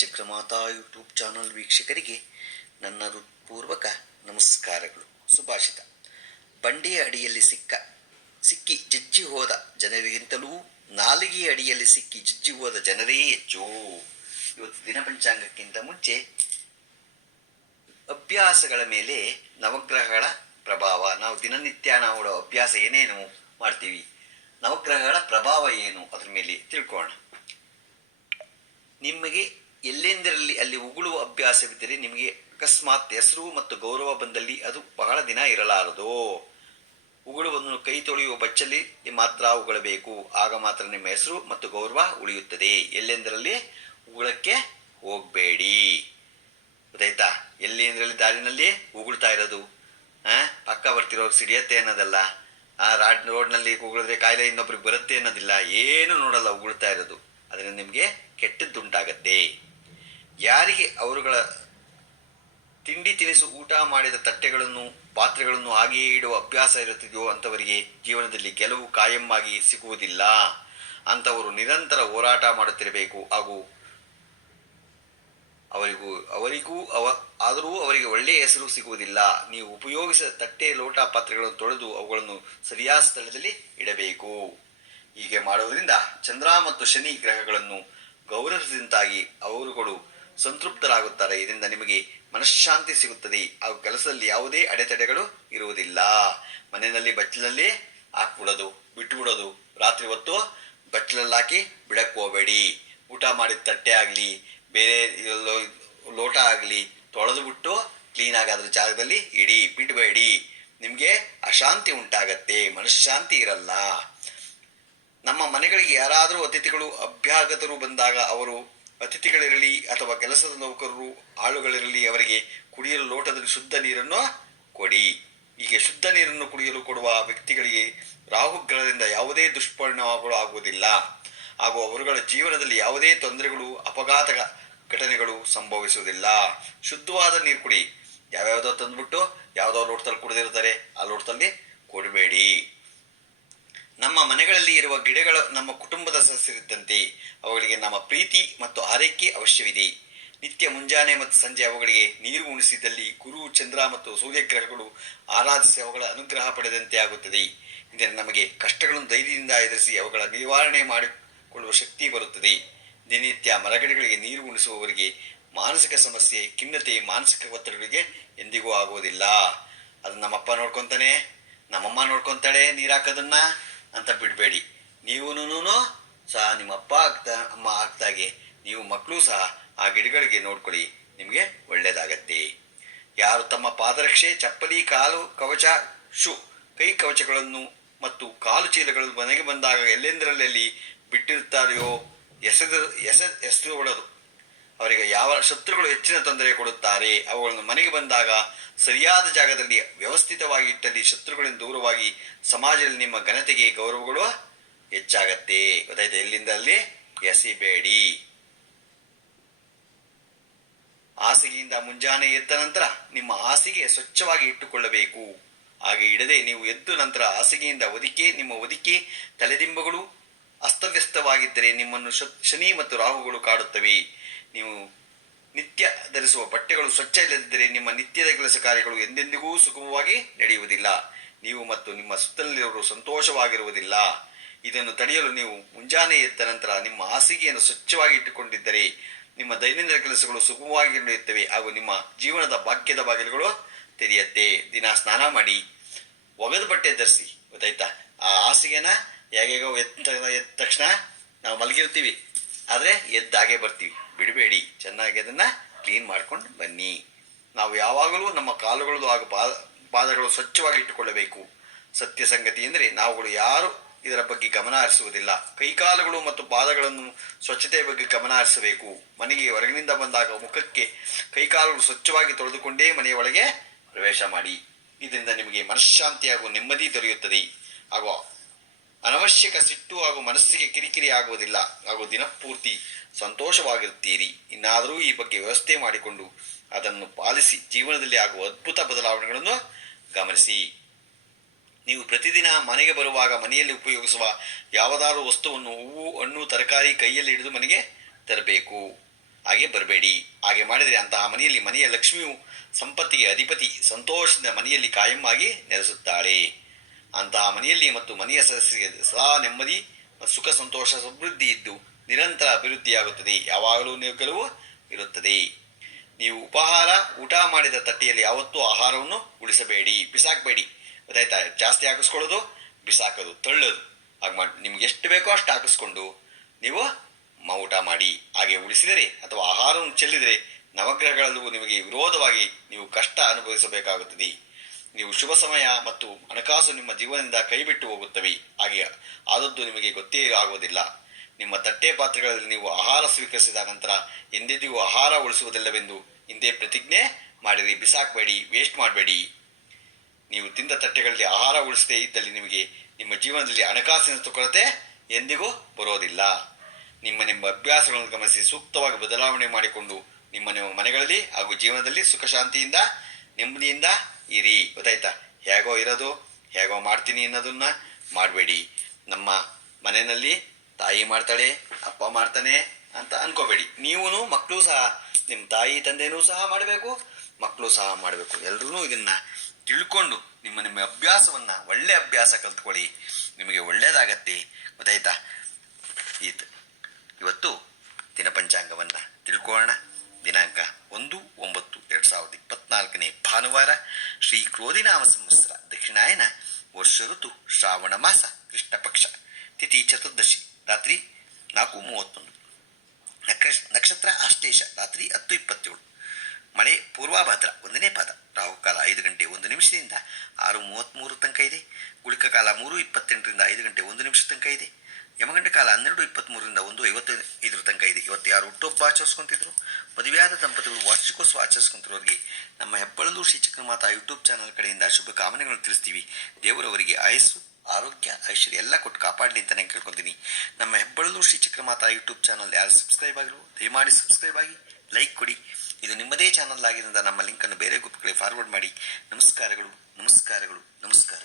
Chakramata YouTube channel ವೀಕ್ಷಕರಿಗೆ ನನ್ನ ಹೃತ್ಪೂರ್ವಕ ನಮಸ್ಕಾರಗಳು. ಸುಭಾಷಿತ: ಬಂಡೆಯ ಅಡಿಯಲ್ಲಿ ಸಿಕ್ಕಿ ಜಜ್ಜಿ ಹೋದ ಜನರಿಗಿಂತಲೂ ನಾಲಿಗೆಯ ಅಡಿಯಲ್ಲಿ ಸಿಕ್ಕಿ ಜಜ್ಜಿ ಹೋದ ಜನರೇ ಹೆಚ್ಚು. ಇವತ್ತು ದಿನಪಂಚಾಂಗಕ್ಕಿಂತ ಮುಂಚೆ ಅಭ್ಯಾಸಗಳ ಮೇಲೆ ನವಗ್ರಹಗಳ ಪ್ರಭಾವ, ನಾವು ದಿನನಿತ್ಯ ನಾವು ಅಭ್ಯಾಸ ಏನೇನು ಮಾಡ್ತೀವಿ, ನವಗ್ರಹಗಳ ಪ್ರಭಾವ ಏನು ಅದ್ರ ಮೇಲೆ ತಿಳ್ಕೊಳ್ಳೋಣ. ನಿಮಗೆ ಎಲ್ಲೆಂದರಲ್ಲಿ ಅಲ್ಲಿ ಉಗುಳುವ ಅಭ್ಯಾಸವಿದ್ದರೆ ನಿಮಗೆ ಅಕಸ್ಮಾತ್ ಹೆಸರು ಮತ್ತು ಗೌರವ ಬಂದಲ್ಲಿ ಅದು ಬಹಳ ದಿನ ಇರಲಾರದು. ಉಗುಳುವನ್ನು ಕೈ ತೊಳೆಯುವ ಬಚ್ಚಲ್ಲಿ ಮಾತ್ರ ಉಗುಳಬೇಕು, ಆಗ ಮಾತ್ರ ನಿಮ್ಮ ಹೆಸರು ಮತ್ತು ಗೌರವ ಉಳಿಯುತ್ತದೆ. ಎಲ್ಲೆಂದರಲ್ಲಿ ಉಗುಳಕ್ಕೆ ಹೋಗಬೇಡಿ, ಗೊತ್ತಾಯ್ತಾ? ಎಲ್ಲೆಂದರಲ್ಲಿ ದಾರಿನಲ್ಲಿ ಉಗುಳ್ತಾ ಇರೋದು, ಪಕ್ಕ ಬರ್ತಿರೋರು ಸಿಡಿಯತ್ತೆ ಅನ್ನೋದಲ್ಲ, ರೋಡ್ನಲ್ಲಿ ಉಗುಳಿದ್ರೆ ಕಾಯಿಲೆ ಇನ್ನೊಬ್ರಿಗೆ ಬರುತ್ತೆ ಅನ್ನೋದಿಲ್ಲ, ಏನು ನೋಡಲ್ಲ ಉಗುಳ್ತಾ ಇರೋದು. ಅದರಿಂದ ನಿಮಗೆ ಕೆಟ್ಟದ್ದುಂಟಾಗತ್ತೆ. ಯಾರಿಗೆ ಅವರುಗಳ ತಿಂಡಿ ತಿನಿಸು ಊಟ ಮಾಡಿದ ತಟ್ಟೆಗಳನ್ನು ಪಾತ್ರೆಗಳನ್ನು ಹಾಗೆಯೇ ಇಡುವ ಅಭ್ಯಾಸ ಇರುತ್ತಿದೆಯೋ ಅಂಥವರಿಗೆ ಜೀವನದಲ್ಲಿ ಗೆಲುವು ಕಾಯಮ್ಮಾಗಿ ಸಿಗುವುದಿಲ್ಲ. ಅಂಥವರು ನಿರಂತರ ಹೋರಾಟ ಮಾಡುತ್ತಿರಬೇಕು. ಹಾಗೂ ಆದರೂ ಅವರಿಗೆ ಒಳ್ಳೆಯ ಹೆಸರು ಸಿಗುವುದಿಲ್ಲ. ನೀವು ಉಪಯೋಗಿಸಿದ ತಟ್ಟೆ ಲೋಟ ಪಾತ್ರೆಗಳನ್ನು ತೊಳೆದು ಅವುಗಳನ್ನು ಸರಿಯಾದ ಸ್ಥಳದಲ್ಲಿ ಇಡಬೇಕು. ಹೀಗೆ ಮಾಡುವುದರಿಂದ ಚಂದ್ರ ಮತ್ತು ಶನಿ ಗ್ರಹಗಳನ್ನು ಗೌರವಿಸಿದಂತಾಗಿ ಅವರುಗಳು ಸಂತೃಪ್ತರಾಗುತ್ತಾರೆ. ಇದರಿಂದ ನಿಮಗೆ ಮನಃಶಾಂತಿ ಸಿಗುತ್ತದೆ. ಹಾಗೂ ಕೆಲಸದಲ್ಲಿ ಯಾವುದೇ ಅಡೆತಡೆಗಳು ಇರುವುದಿಲ್ಲ. ಮನೆಯಲ್ಲಿ ಬಚ್ಚಲಲ್ಲಿ ಹಾಕ್ಬಿಡೋದು, ಬಿಟ್ಟುಬಿಡೋದು, ರಾತ್ರಿ ಹೊತ್ತು ಬಚ್ಚಲಲ್ಲಿ ಹಾಕಿ ಬಿಡಕ್ಕೆ ಹೋಗಬೇಡಿ. ಊಟ ಮಾಡಿದ ತಟ್ಟೆ ಆಗಲಿ ಬೇರೆ ಲೋಟ ಆಗಲಿ ತೊಳೆದು ಬಿಟ್ಟು ಕ್ಲೀನಾಗಿ ಅದ್ರ ಜಾಗದಲ್ಲಿ ಇಡಿ, ಬಿಡಬೇಡಿ. ನಿಮಗೆ ಅಶಾಂತಿ ಉಂಟಾಗತ್ತೆ, ಮನಃಶಾಂತಿ ಇರಲ್ಲ. ನಮ್ಮ ಮನೆಗಳಿಗೆ ಯಾರಾದರೂ ಅತಿಥಿಗಳು ಅಭ್ಯಾಗತರು ಬಂದಾಗ ಅವರು ಅತಿಥಿಗಳಿರಲಿ ಅಥವಾ ಕೆಲಸದ ನೌಕರರು ಆಳುಗಳಿರಲಿ ಅವರಿಗೆ ಕುಡಿಯಲು ಲೋಟದಲ್ಲಿ ಶುದ್ಧ ನೀರನ್ನು ಕೊಡಿ. ಹೀಗೆ ಶುದ್ಧ ನೀರನ್ನು ಕುಡಿಯಲು ಕೊಡುವ ವ್ಯಕ್ತಿಗಳಿಗೆ ರಾಹುಗ್ರಹದಿಂದ ಯಾವುದೇ ದುಷ್ಪರಿಣಾಮಗಳು ಆಗುವುದಿಲ್ಲ. ಹಾಗೂ ಅವರುಗಳ ಜೀವನದಲ್ಲಿ ಯಾವುದೇ ತೊಂದರೆಗಳು ಅಪಘಾತ ಘಟನೆಗಳು ಸಂಭವಿಸುವುದಿಲ್ಲ. ಶುದ್ಧವಾದ ನೀರು ಕುಡಿ. ಯಾವ್ಯಾವುದೋ ತಂದ್ಬಿಟ್ಟು ಯಾವುದೋ ಲೋಟದಲ್ಲಿ ಕುಡಿದಿರ್ತಾರೆ, ಆ ಲೋಟದಲ್ಲಿ ಕೊಡಬೇಡಿ. ನಮ್ಮ ಮನೆಗಳಲ್ಲಿ ಇರುವ ಗಿಡಗಳು ನಮ್ಮ ಕುಟುಂಬದ ಸದಸ್ಯರಿದ್ದಂತೆ. ಅವುಗಳಿಗೆ ನಮ್ಮ ಪ್ರೀತಿ ಮತ್ತು ಆರೈಕೆ ಅವಶ್ಯವಿದೆ. ನಿತ್ಯ ಮುಂಜಾನೆ ಮತ್ತು ಸಂಜೆ ಅವುಗಳಿಗೆ ನೀರು ಉಣಿಸಿದಲ್ಲಿ ಗುರು, ಚಂದ್ರ ಮತ್ತು ಸೂರ್ಯಗ್ರಹಗಳು ಆರಾಧಿಸಿ ಅವುಗಳ ಅನುಗ್ರಹ ಪಡೆದಂತೆ ಆಗುತ್ತದೆ. ಇದರಿಂದ ನಮಗೆ ಕಷ್ಟಗಳನ್ನು ಧೈರ್ಯದಿಂದ ಎದುರಿಸಿ ಅವುಗಳ ನಿವಾರಣೆ ಮಾಡಿಕೊಳ್ಳುವ ಶಕ್ತಿ ಬರುತ್ತದೆ. ದಿನನಿತ್ಯ ಮರಗಿಡಗಳಿಗೆ ನೀರು ಉಣಿಸುವವರಿಗೆ ಮಾನಸಿಕ ಸಮಸ್ಯೆ, ಖಿನ್ನತೆ, ಮಾನಸಿಕ ಒತ್ತಡಗಳಿಗೆ ಎಂದಿಗೂ ಆಗುವುದಿಲ್ಲ. ಅದು ನಮ್ಮಪ್ಪ ನೋಡ್ಕೊತಾನೆ, ನಮ್ಮಮ್ಮ ನೋಡ್ಕೊತಾಳೆ ನೀರು ಹಾಕೋದನ್ನ ಅಂತ ಬಿಡಬೇಡಿ. ನೀವೂ ಸಹ ನಿಮ್ಮ ಅಪ್ಪ ಅಮ್ಮ ಆಗ್ತಾಗೆ ನೀವು ಮಕ್ಕಳು ಸಹ ಆ ಗಿಡಗಳಿಗೆ ನೋಡ್ಕೊಳ್ಳಿ, ನಿಮಗೆ ಒಳ್ಳೆಯದಾಗತ್ತೆ. ಯಾರು ತಮ್ಮ ಪಾದರಕ್ಷೆ, ಚಪ್ಪಲಿ, ಕಾಲು ಕವಚ, ಕೈ ಕವಚಗಳನ್ನು ಮತ್ತು ಕಾಲು ಚೀಲಗಳನ್ನು ಮನೆಗೆ ಬಂದಾಗ ಎಲ್ಲೆಂದರಲ್ಲಿ ಬಿಟ್ಟಿರುತ್ತಾರೆಯೋ ಎಸೆದು ಹೊಡೆದು ಅವರಿಗೆ ಯಾವ ಶತ್ರುಗಳು ಹೆಚ್ಚಿನ ತೊಂದರೆ ಕೊಡುತ್ತಾರೆ. ಅವುಗಳನ್ನು ಮನೆಗೆ ಬಂದಾಗ ಸರಿಯಾದ ಜಾಗದಲ್ಲಿ ವ್ಯವಸ್ಥಿತವಾಗಿ ಇಟ್ಟಲ್ಲಿ ಶತ್ರುಗಳಿಂದ ದೂರವಾಗಿ ಸಮಾಜದಲ್ಲಿ ನಿಮ್ಮ ಘನತೆಗೆ ಗೌರವಗಳು ಹೆಚ್ಚಾಗತ್ತೆ. ಗೊತ್ತಾಯ್ತು? ಎಲ್ಲಿಂದ ಅಲ್ಲಿ ಎಸಿಬೇಡಿ. ಹಾಸಿಗೆಯಿಂದ ಮುಂಜಾನೆ ಎದ್ದ ನಂತರ ನಿಮ್ಮ ಹಾಸಿಗೆ ಸ್ವಚ್ಛವಾಗಿ ಇಟ್ಟುಕೊಳ್ಳಬೇಕು. ಹಾಗೆ ಇಡದೆ ನೀವು ಎದ್ದು ನಂತರ ಹಾಸಿಗೆಯಿಂದ ನಿಮ್ಮ ಹೊದಿಕೆ ತಲೆದಿಂಬುಗಳು ಅಸ್ತವ್ಯಸ್ತವಾಗಿದ್ದರೆ ನಿಮ್ಮನ್ನು ಶನಿ ಮತ್ತು ರಾಹುಗಳು ಕಾಡುತ್ತವೆ. ನೀವು ನಿತ್ಯ ಧರಿಸುವ ಬಟ್ಟೆಗಳು ಸ್ವಚ್ಛ ಇಲ್ಲದಿದ್ದರೆ ನಿಮ್ಮ ನಿತ್ಯದ ಕೆಲಸ ಕಾರ್ಯಗಳು ಎಂದೆಂದಿಗೂ ಸುಗಮವಾಗಿ ನಡೆಯುವುದಿಲ್ಲ. ನೀವು ಮತ್ತು ನಿಮ್ಮ ಸುತ್ತಲಿರುವವರು ಸಂತೋಷವಾಗಿರುವುದಿಲ್ಲ. ಇದನ್ನು ತಡೆಯಲು ನೀವು ಮುಂಜಾನೆ ಎದ್ದ ನಂತರ ನಿಮ್ಮ ಹಾಸಿಗೆಯನ್ನು ಸ್ವಚ್ಛವಾಗಿ ಇಟ್ಟುಕೊಂಡಿದ್ದರೆ ನಿಮ್ಮ ದೈನಂದಿನ ಕೆಲಸಗಳು ಸುಗಮವಾಗಿ ನಡೆಯುತ್ತವೆ. ಹಾಗೂ ನಿಮ್ಮ ಜೀವನದ ಭಾಗ್ಯದ ಬಾಗಿಲುಗಳು ತೆರೆಯುತ್ತೆ. ದಿನ ಸ್ನಾನ ಮಾಡಿ ಒಗೆದ ಬಟ್ಟೆ ಧರಿಸಿ. ಗೊತ್ತಾಯ್ತಾ? ಆ ಹಾಸಿಗೆನ ಹೇಗೋ ಎದ್ದ ತಕ್ಷಣ ನಾವು ಮಲಗಿರ್ತೀವಿ, ಆದರೆ ಎದ್ದಾಗೆ ಬರ್ತೀವಿ. ಬಿಡಬೇಡಿ, ಚೆನ್ನಾಗಿ ಅದನ್ನು ಕ್ಲೀನ್ ಮಾಡ್ಕೊಂಡು ಬನ್ನಿ. ನಾವು ಯಾವಾಗಲೂ ನಮ್ಮ ಕಾಲುಗಳು ಹಾಗೂ ಪಾದಗಳು ಸ್ವಚ್ಛವಾಗಿ ಇಟ್ಟುಕೊಳ್ಳಬೇಕು. ಸತ್ಯ ಸಂಗತಿ ಎಂದರೆ ನಾವುಗಳು ಯಾರು ಇದರ ಬಗ್ಗೆ ಗಮನ ಹರಿಸುವುದಿಲ್ಲ. ಕೈಕಾಲುಗಳು ಮತ್ತು ಪಾದಗಳನ್ನು ಸ್ವಚ್ಛತೆಯ ಬಗ್ಗೆ ಗಮನ ಹರಿಸಬೇಕು. ಮನೆಗೆ ಹೊರಗಿನಿಂದ ಬಂದಾಗ ಮುಖಕ್ಕೆ ಕೈಕಾಲುಗಳು ಸ್ವಚ್ಛವಾಗಿ ತೊಳೆದುಕೊಂಡೇ ಮನೆಯ ಒಳಗೆ ಪ್ರವೇಶ ಮಾಡಿ. ಇದರಿಂದ ನಿಮಗೆ ಮನಃಶಾಂತಿ ಹಾಗೂ ನೆಮ್ಮದಿ ದೊರೆಯುತ್ತದೆ. ಹಾಗೂ ಅನವಶ್ಯಕ ಸಿಟ್ಟು ಹಾಗೂ ಮನಸ್ಸಿಗೆ ಕಿರಿಕಿರಿ ಆಗುವುದಿಲ್ಲ. ಹಾಗೂ ದಿನಪೂರ್ತಿ ಸಂತೋಷವಾಗಿರುತ್ತೀರಿ. ಇನ್ನಾದರೂ ಈ ಬಗ್ಗೆ ವ್ಯವಸ್ಥೆ ಮಾಡಿಕೊಂಡು ಅದನ್ನು ಪಾಲಿಸಿ ಜೀವನದಲ್ಲಿ ಆಗುವ ಅದ್ಭುತ ಬದಲಾವಣೆಗಳನ್ನು ಗಮನಿಸಿ. ನೀವು ಪ್ರತಿದಿನ ಮನೆಗೆ ಬರುವಾಗ ಮನೆಯಲ್ಲಿ ಉಪಯೋಗಿಸುವ ಯಾವುದಾದ್ರೂ ವಸ್ತುವನ್ನು ಹೂವು, ಹಣ್ಣು, ತರಕಾರಿ ಕೈಯಲ್ಲಿ ಹಿಡಿದು ಮನೆಗೆ ತರಬೇಕು. ಹಾಗೆ ಬರಬೇಡಿ. ಹಾಗೆ ಮಾಡಿದರೆ ಅಂತಹ ಮನೆಯಲ್ಲಿ ಮನೆಯ ಲಕ್ಷ್ಮಿಯು ಸಂಪತ್ತಿಗೆ ಅಧಿಪತಿ ಸಂತೋಷದಿಂದ ಮನೆಯಲ್ಲಿ ಕಾಯಂ ಆಗಿ ನೆಲೆಸುತ್ತಾಳೆ. ಅಂತಹ ಮನೆಯಲ್ಲಿ ಮತ್ತು ಮನೆಯ ಸದಸ್ಯರಿಗೆ ಸದಾ ನೆಮ್ಮದಿ ಮತ್ತು ಸುಖ ಸಂತೋಷ ಸಮೃದ್ಧಿ ಇದ್ದು ನಿರಂತರ ಅಭಿವೃದ್ಧಿಯಾಗುತ್ತದೆ. ಯಾವಾಗಲೂ ಗೆಲುವು ಇರುತ್ತದೆ. ನೀವು ಊಟ ಮಾಡಿದ ತಟ್ಟೆಯಲ್ಲಿ ಯಾವತ್ತೂ ಆಹಾರವನ್ನು ಉಳಿಸಬೇಡಿ, ಬಿಸಾಕಬೇಡಿ. ಗೊತ್ತಾಯ್ತಾ? ಜಾಸ್ತಿ ಹಾಕಿಸ್ಕೊಳ್ಳೋದು, ಬಿಸಾಕೋದು, ತಳ್ಳೋದು ಹಾಗೆ ಮಾಡಿ. ನಿಮ್ಗೆ ಎಷ್ಟು ಬೇಕೋ ಅಷ್ಟು ಹಾಕಿಸ್ಕೊಂಡು ನೀವು ಊಟ ಮಾಡಿ. ಹಾಗೆ ಉಳಿಸಿದರೆ ಅಥವಾ ಆಹಾರವನ್ನು ಚೆಲ್ಲಿದರೆ ನವಗ್ರಹಗಳಲ್ಲೂ ನಿಮಗೆ ವಿರೋಧವಾಗಿ ನೀವು ಕಷ್ಟ ಅನುಭವಿಸಬೇಕಾಗುತ್ತದೆ. ನೀವು ಶುಭ ಸಮಯ ಮತ್ತು ಹಣಕಾಸು ನಿಮ್ಮ ಜೀವನದಿಂದ ಕೈಬಿಟ್ಟು ಹೋಗುತ್ತವೆ. ಹಾಗೆ ಆದದ್ದು ನಿಮಗೆ ಗೊತ್ತೇ ಆಗುವುದಿಲ್ಲ. ನಿಮ್ಮ ತಟ್ಟೆ ಪಾತ್ರೆಗಳಲ್ಲಿ ನೀವು ಆಹಾರ ಸ್ವೀಕರಿಸಿದ ನಂತರ ಎಂದೆಂದಿಗೂ ಆಹಾರ ಉಳಿಸುವುದಿಲ್ಲವೆಂದು ಹಿಂದೆ ಪ್ರತಿಜ್ಞೆ ಮಾಡಿರಿ. ಬಿಸಾಕಬೇಡಿ, ವೇಸ್ಟ್ ಮಾಡಬೇಡಿ. ನೀವು ತಿಂದ ತಟ್ಟೆಗಳಲ್ಲಿ ಆಹಾರ ಉಳಿಸದೇ ಇದ್ದಲ್ಲಿ ನಿಮಗೆ ನಿಮ್ಮ ಜೀವನದಲ್ಲಿ ಹಣಕಾಸಿನ ಕೊರತೆ ಎಂದಿಗೂ ಬರೋದಿಲ್ಲ. ನಿಮ್ಮ ಅಭ್ಯಾಸಗಳನ್ನು ಗಮನಿಸಿ ಸೂಕ್ತವಾಗಿ ಬದಲಾವಣೆ ಮಾಡಿಕೊಂಡು ನಿಮ್ಮ ಮನೆಗಳಲ್ಲಿ ಹಾಗೂ ಜೀವನದಲ್ಲಿ ಸುಖ ಶಾಂತಿಯಿಂದ ನೆಮ್ಮದಿಯಿಂದ ಇರಿ. ಗೊತ್ತಾಯ್ತಾ? ಹೇಗೋ ಇರೋದು, ಹೇಗೋ ಮಾಡ್ತೀನಿ ಅನ್ನೋದನ್ನ ಮಾಡಬೇಡಿ. ನಮ್ಮ ಮನೆಯಲ್ಲಿ ತಾಯಿ ಮಾಡ್ತಾಳೆ, ಅಪ್ಪ ಮಾಡ್ತಾನೆ ಅಂತ ಅನ್ಕೋಬೇಡಿ. ನೀವು ಮಕ್ಕಳು ಸಹ, ನಿಮ್ಮ ತಾಯಿ ತಂದೆನೂ ಸಹ ಮಾಡಬೇಕು, ಮಕ್ಕಳು ಸಹ ಮಾಡಬೇಕು. ಎಲ್ಲರೂ ಇದನ್ನ ತಿಳ್ಕೊಂಡು ನಿಮ್ಮ ಅಭ್ಯಾಸವನ್ನ, ಒಳ್ಳೆ ಅಭ್ಯಾಸ ಕಲ್ತ್ಕೊಳ್ಳಿ, ನಿಮಗೆ ಒಳ್ಳೇದಾಗತ್ತೆ. ಗೊತ್ತಾಯ್ತಾ? ಇವತ್ತು ದಿನಪಂಚಾಂಗವನ್ನ ತಿಳ್ಕೊಳ್ಳೋಣ. ದಿನಾಂಕ 1/9/2024 ಭಾನುವಾರ, ಶ್ರೀ ಕ್ರೋಧಿನಾಮ ಸಂವತ್ಸರ, ದಕ್ಷಿಣಾಯನ, ವರ್ಷ ಋತು ಶ್ರಾವಣ ಮಾಸ, ಕೃಷ್ಣ ಪಕ್ಷ, ತಿಥಿ ಚತುರ್ದಶಿ, ರಾತ್ರಿ 4:31, ನಕ್ಷತ್ರ ಆಶ್ಲೇಷ, ರಾತ್ರಿ 10:27, ಮಳೆ ಪೂರ್ವಾಭಾದ್ರ 1ನೇ ಪಾದ, ರಾಹುಕಾಲ 5 ಗಂಟೆ 1 ನಿಮಿಷದಿಂದ 6:33 ತನಕ ಇದೆ. ಗುಳಿಕ ಕಾಲ 3:28ರಿಂದ 5 ಗಂಟೆ 1 ನಿಮಿಷ ತನಕ ಇದೆ. ಯಮಗಂಡ ಕಾಲ 12:23ರಿಂದ 1:55 ತನಕ ಇದೆ. ಇವತ್ತು ಯಾರು ಹುಟ್ಟುಹಬ್ಬ ಆಚರಿಸ್ಕೊಂತಿದ್ರು, ಮದುವೆಯಾದ ದಂಪತಿಗಳು ವಾರ್ಷಿಕೋತ್ಸವ ಆಚರಿಸ್ಕೊಂತಿರೋರಿಗೆ ನಮ್ಮ ಹೆಬ್ಬಳಲು ಶ್ರೀ ಚಕ್ರಮಾತಾ ಯೂಟ್ಯೂಬ್ ಚಾನಲ್ ಕಡೆಯಿಂದ ಶುಭ ಕಾಮನೆಗಳನ್ನು ತಿಳಿಸ್ತೀವಿ. ದೇವರವರಿಗೆ ಆಯಸ್ಸು, ಆರೋಗ್ಯ, ಐಶ್ವರ್ಯ ಎಲ್ಲ ಕೊಟ್ಟು ಕಾಪಾಡಲಿ ಅಂತ ನಾನು ಕೇಳ್ಕೊತೀನಿ. ನಮ್ಮ ಹೆಬ್ಬಳಲು ಶ್ರೀ ಚಕ್ರಮಾತಾ ಯೂಟ್ಯೂಬ್ ಚಾನಲ್ ಯಾರು ಸಬ್ಸ್ಕ್ರೈಬ್ ಆಗಿರೋ ದಯಮಾಡಿ ಸಬ್ಸ್ಕ್ರೈಬ್ ಆಗಿ, ಲೈಕ್ ಕೊಡಿ. ಇದು ನಿಮ್ಮದೇ ಚಾನಲ್ ಆಗಿದ್ದರಿಂದ ನಮ್ಮ ಲಿಂಕನ್ನು ಬೇರೆ ಗ್ರೂಪ್ಗಳಿಗೆ ಫಾರ್ವರ್ಡ್ ಮಾಡಿ. ನಮಸ್ಕಾರಗಳು, ನಮಸ್ಕಾರಗಳು, ನಮಸ್ಕಾರ.